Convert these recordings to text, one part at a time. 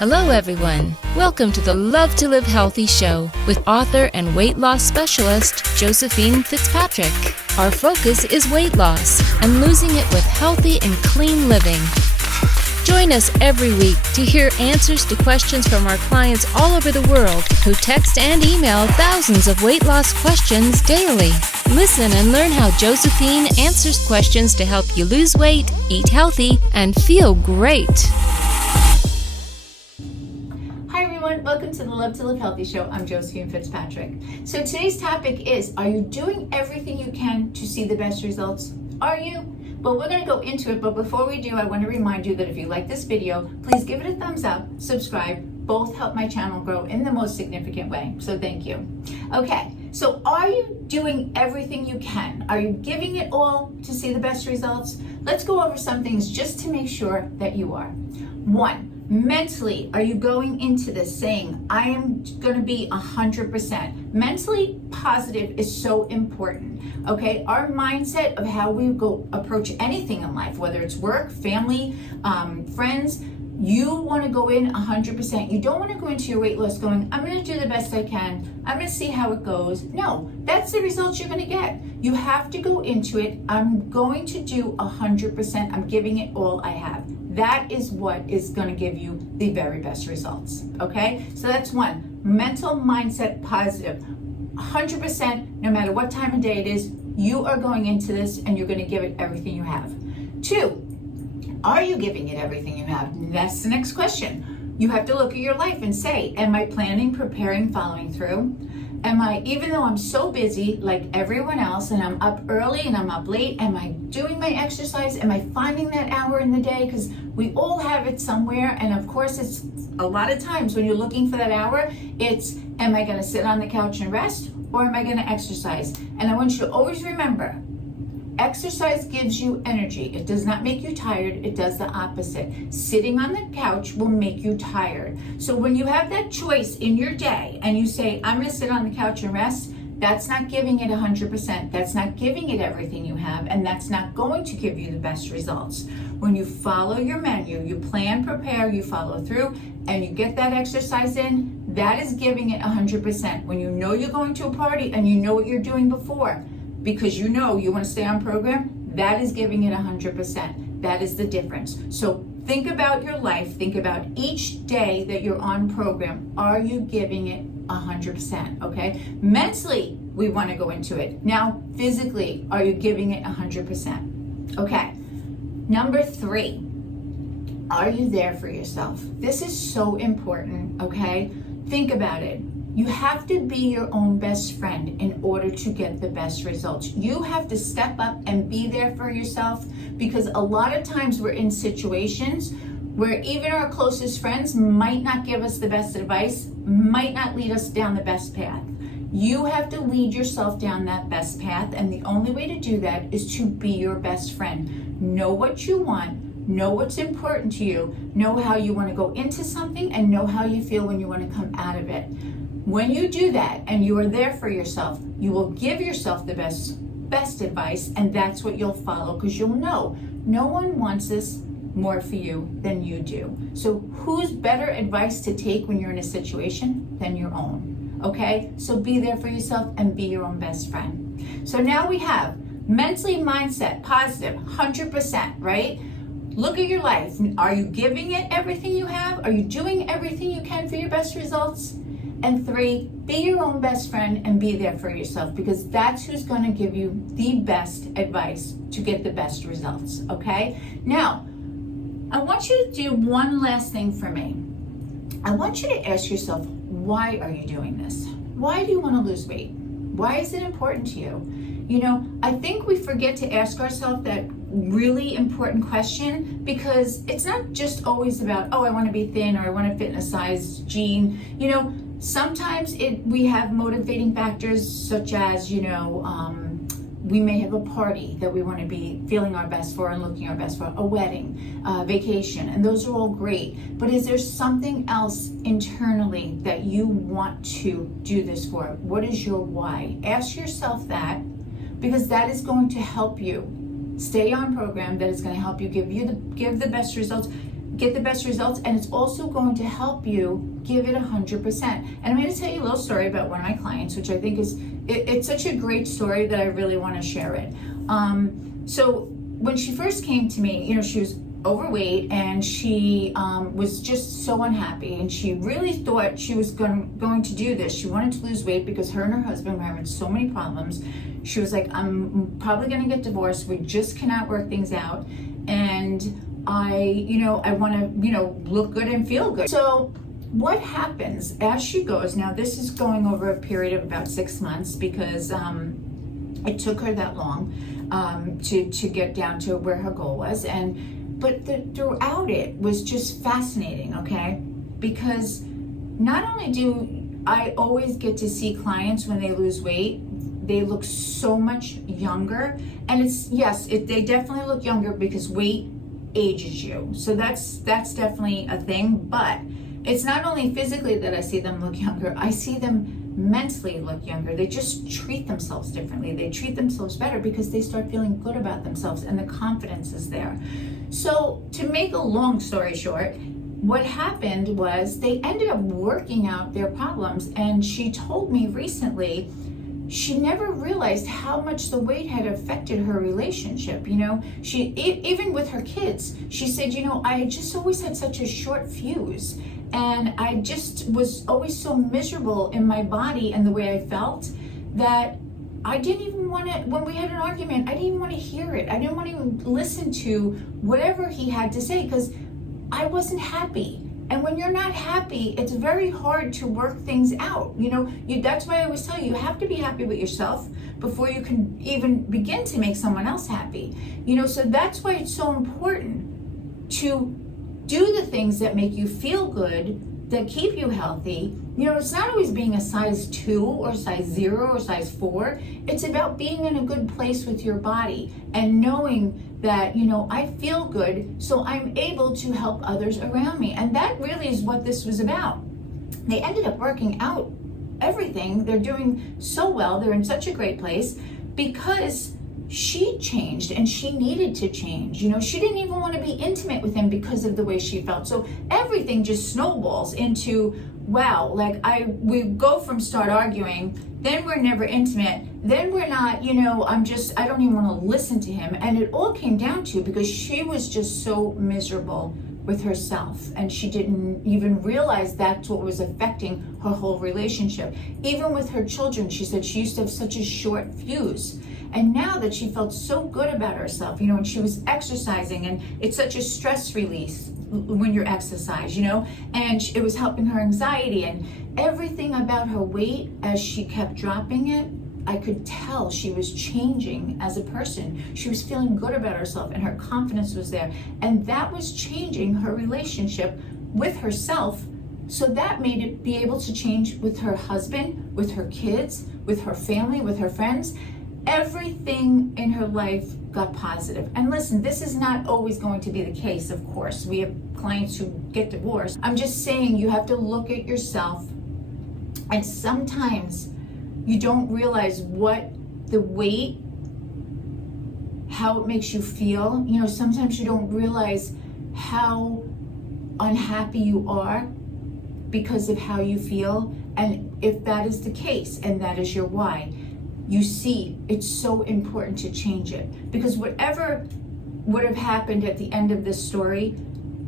Hello, everyone. Welcome to the Love to Live Healthy show with author and weight loss specialist Josephine Fitzpatrick. Our focus is weight loss and losing it with healthy and clean living. Join us every week to hear answers to questions from our clients all over the world who text and email thousands of weight loss questions daily. Listen and learn how Josephine answers questions to help you lose weight, eat healthy, and feel great. Welcome to the Love to Live Healthy show. I'm Josephine Fitzpatrick. So today's topic is, are you doing everything you can to see the best results? Are you? Well, we're going to go into it, but before we do, I want to remind you that if you like this video, please give it a thumbs up, subscribe. Both help my channel grow in the most significant way. So thank you. Okay, so are you doing everything you can? Are you giving it all to see the best results? Let's go over some things just to make sure that you are. 1. Mentally, are you going into this saying, I am going to be 100%? Mentally positive is so important, okay? Our mindset of how we go approach anything in life, whether it's work, family, friends, you want to go in 100%. You don't want to go into your weight loss going, I'm going to do the best I can. I'm going to see how it goes. No, that's the results you're going to get. You have to go into it. I'm going to do 100%. I'm giving it all I have. That is what is going to give you the very best results. Okay? So that's 1. Mental mindset positive. 100%, no matter what time of day it is, you are going into this and you're going to give it everything you have. 2. Are you giving it everything you have? That's the next question. You have to look at your life and say, am I planning, preparing, following through? Am I, even though I'm so busy like everyone else and I'm up early and I'm up late, am I doing my exercise? Am I finding that hour in the day? Because we all have it somewhere. And of course, it's a lot of times when you're looking for that hour, it's, am I going to sit on the couch and rest or am I going to exercise? And I want you to always remember, exercise gives you energy. It does not make you tired. It does the opposite. Sitting on the couch will make you tired. So when you have that choice in your day and you say, I'm going to sit on the couch and rest, that's not giving it 100%. That's not giving it everything you have, and that's not going to give you the best results. When you follow your menu, you plan, prepare, you follow through, and you get that exercise in, that is giving it 100%. When you know you're going to a party and you know what you're doing before, because you know you want to stay on program, that is giving it 100%. That is the difference. So think about your life. Think about each day that you're on program. Are you giving it 100%? Okay. Mentally, we want to go into it. Now, physically, are you giving it 100%? Okay. Number 3, are you there for yourself? This is so important. Okay. Think about it. You have to be your own best friend in order to get the best results. You have to step up and be there for yourself, because a lot of times we're in situations where even our closest friends might not give us the best advice, might not lead us down the best path. You have to lead yourself down that best path, and the only way to do that is to be your best friend. Know what you want, know what's important to you, know how you want to go into something, and know how you feel when you want to come out of it. When you do that and you are there for yourself, you will give yourself the best advice, and that's what you'll follow, because you'll know no one wants this more for you than you do. So who's better advice to take when you're in a situation than your own? Okay? So be there for yourself and be your own best friend. So now we have mentally mindset, positive, 100%, right? Look at your life. Are you giving it everything you have? Are you doing everything you can for your best results? And 3, be your own best friend and be there for yourself, because that's who's going to give you the best advice to get the best results, okay? Now, I want you to do one last thing for me. I want you to ask yourself, why are you doing this? Why do you want to lose weight? Why is it important to you? You know, I think we forget to ask ourselves that really important question, because it's not just always about, oh, I want to be thin or I want to fit in a size jean. You know, sometimes we have motivating factors such as, we may have a party that we want to be feeling our best for and looking our best for, a wedding, vacation, and those are all great. But is there something else internally that you want to do this for? What is your why? Ask yourself that, because that is going to help you stay on program, that is going to help you give the best results, get the best results, and it's also going to help you give it 100%. And I'm going to tell you a little story about one of my clients, which I think it's such a great story that I really want to share it. So when she first came to me, she was overweight, and she was just so unhappy, and she really thought she was going to do this. She wanted to lose weight because her and her husband were having so many problems. She was like, I'm probably going to get divorced. We just cannot work things out, and I want to, look good and feel good. So what happens as she goes, now this is going over a period of about 6 months, because it took her that long to get down to where her goal was, but throughout it was just fascinating, okay? Because not only do I always get to see clients when they lose weight, they look so much younger, and they definitely look younger because weight ages you. So that's definitely a thing, but it's not only physically that I see them look younger, I see them mentally look younger. They just treat themselves differently. They treat themselves better because they start feeling good about themselves, and the confidence is there. So to make a long story short, what happened was they ended up working out their problems, and she told me recently she never realized how much the weight had affected her relationship. She even with her kids, she said, I just always had such a short fuse, and I just was always so miserable in my body and the way I felt that I didn't even want to, when we had an argument, I didn't even want to hear it. I didn't want to even listen to whatever he had to say, because I wasn't happy. And when you're not happy, it's very hard to work things out. That's why I always tell you have to be happy with yourself before you can even begin to make someone else happy. So that's why it's so important to do the things that make you feel good, that keep you healthy. It's not always being a size 2 or size 0 or size 4. It's about being in a good place with your body and knowing that, I feel good, so I'm able to help others around me. And that really is what this was about. They ended up working out everything. They're doing so well. They're in such a great place because she changed, and she needed to change. She didn't even want to be intimate with him because of the way she felt. So everything just snowballs into, wow, we go from start arguing, then we're never intimate, then we're not, I don't even want to listen to him. And it all came down to because she was just so miserable with herself, and she didn't even realize that's what was affecting her whole relationship. Even with her children, she said she used to have such a short fuse. And now that she felt so good about herself, and she was exercising, and it's such a stress release when you exercise, and it was helping her anxiety, and everything about her weight, as she kept dropping it, I could tell she was changing as a person. She was feeling good about herself, and her confidence was there. And that was changing her relationship with herself. So that made it be able to change with her husband, with her kids, with her family, with her friends. Everything in her life got positive. And listen, this is not always going to be the case, of course. We have clients who get divorced. I'm just saying you have to look at yourself, and sometimes you don't realize what the weight, how it makes you feel. Sometimes you don't realize how unhappy you are because of how you feel. And if that is the case, and that is your why, you see, it's so important to change it. Because whatever would have happened at the end of this story,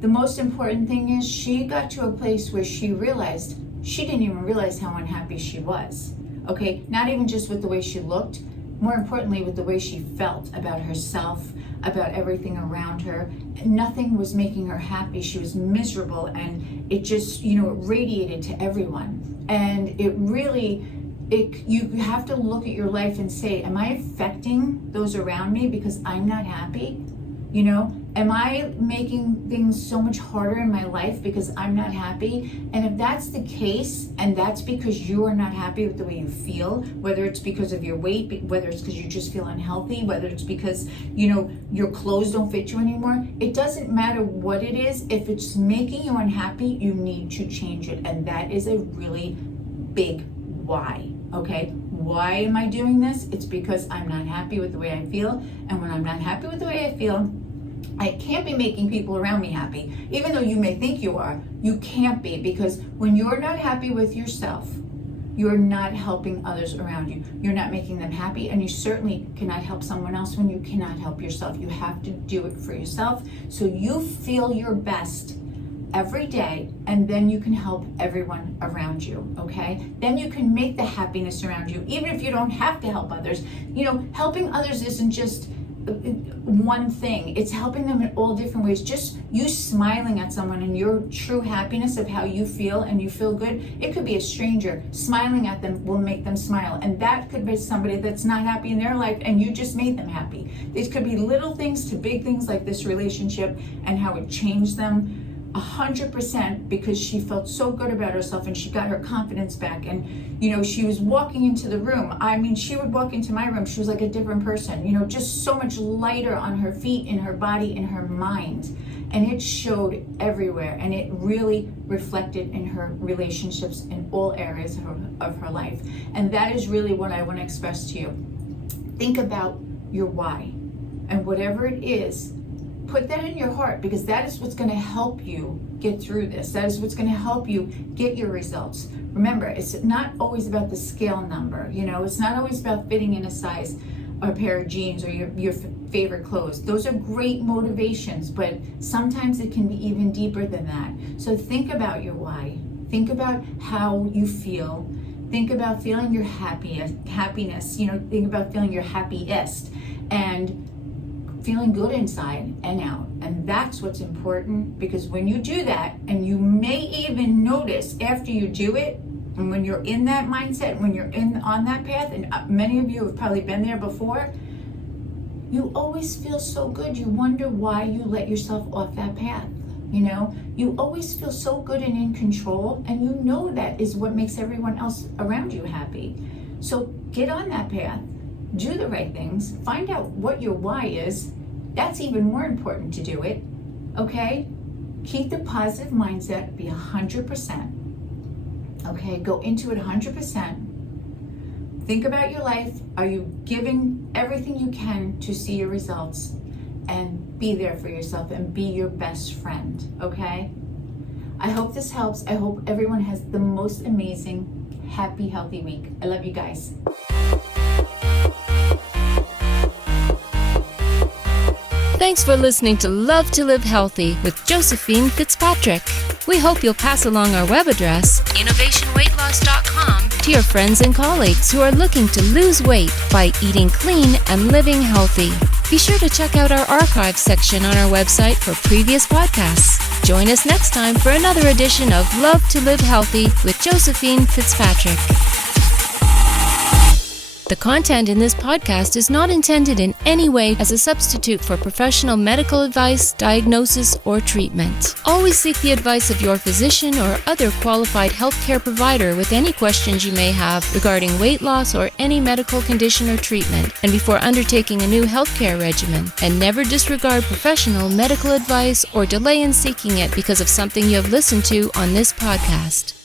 the most important thing is she got to a place where she realized she didn't even realize how unhappy she was. Okay, not even just with the way she looked, more importantly with the way she felt about herself, about everything around her. Nothing was making her happy. She was miserable, and it just, it radiated to everyone. And it really, you have to look at your life and say, am I affecting those around me because I'm not happy? Am I making things so much harder in my life because I'm not happy? And if that's the case, and that's because you are not happy with the way you feel, whether it's because of your weight, whether it's because you just feel unhealthy, whether it's because, your clothes don't fit you anymore, it doesn't matter what it is. If it's making you unhappy, you need to change it. And that is a really big why. Okay, why am I doing this? It's because I'm not happy with the way I feel. And when I'm not happy with the way I feel, I can't be making people around me happy. Even though you may think you are, you can't be, because when you're not happy with yourself, you're not helping others around you. You're not making them happy, and you certainly cannot help someone else when you cannot help yourself. You have to do it for yourself so you feel your best every day, and then you can help everyone around you, okay? Then you can make the happiness around you, even if you don't have to help others. Helping others isn't just one thing. It's helping them in all different ways. Just you smiling at someone and your true happiness of how you feel and you feel good. It could be a stranger. Smiling at them will make them smile, and that could be somebody that's not happy in their life and you just made them happy. These could be little things to big things, like this relationship and how it changed them 100%, because she felt so good about herself and she got her confidence back. And she was walking into the room. I mean, she would walk into my room, she was like a different person, just so much lighter on her feet, in her body, in her mind. And it showed everywhere, and it really reflected in her relationships in all areas of her life. And that is really what I want to express to you. Think about your why, and whatever it is, put that in your heart, because that is what's going to help you get through this. That is what's going to help you get your results. Remember, it's not always about the scale number. It's not always about fitting in a size or a pair of jeans or your favorite clothes. Those are great motivations, but sometimes it can be even deeper than that. So think about your why. Think about how you feel. Think about feeling your happiness. Think about feeling your happiest and feeling good inside and out. And that's what's important, because when you do that, and you may even notice after you do it, and when you're in that mindset, when you're on that path, and many of you have probably been there before, you always feel so good. You wonder why you let yourself off that path. You always feel so good and in control, and that is what makes everyone else around you happy. So get on that path. Do the right things. Find out what your why is. That's even more important to do it. Okay? Keep the positive mindset. Be 100%. Okay? Go into it 100%. Think about your life. Are you giving everything you can to see your results? And be there for yourself and be your best friend. Okay? I hope this helps. I hope everyone has the most amazing, happy, healthy week. I love you guys. Thanks for listening to Love to Live Healthy with Josephine Fitzpatrick. We hope you'll pass along our web address, innovationweightloss.com, to your friends and colleagues who are looking to lose weight by eating clean and living healthy. Be sure to check out our archives section on our website for previous podcasts. Join us next time for another edition of Love to Live Healthy with Josephine Fitzpatrick. The content in this podcast is not intended in any way as a substitute for professional medical advice, diagnosis, or treatment. Always seek the advice of your physician or other qualified healthcare provider with any questions you may have regarding weight loss or any medical condition or treatment, and before undertaking a new healthcare regimen. And never disregard professional medical advice or delay in seeking it because of something you have listened to on this podcast.